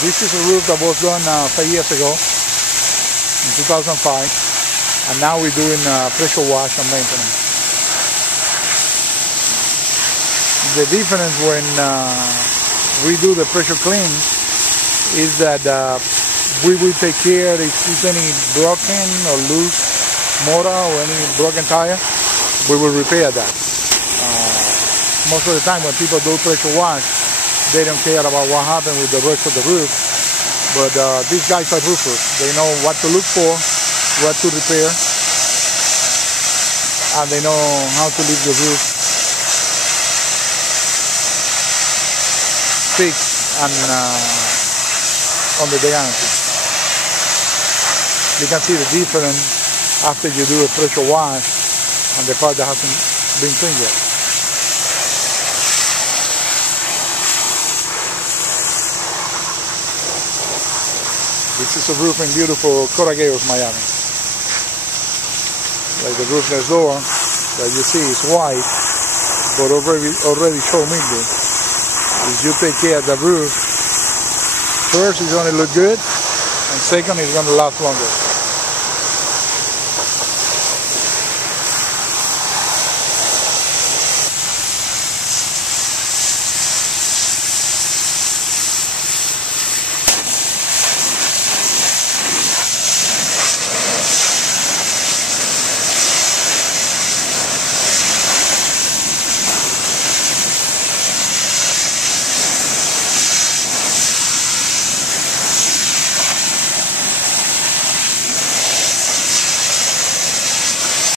This is a roof that was done 5 years ago, in 2005, and now we're doing pressure wash and maintenance. The difference when we do the pressure clean is that we will take care if any broken or loose motor or any broken tire, we will repair that. Most of the time when people do pressure wash, they don't care about what happened with the rest of the roof. But these guys are roofers. They know what to look for, what to repair, and they know how to leave the roof fixed and on the guarantee. You can see the difference after you do a pressure wash and the part that hasn't been cleaned yet. This is a roof in beautiful Coral Gables, Miami. Like the roof next door that you see is white, but already show mildew. If you take care of the roof, first it's going to look good, and second it's going to last longer.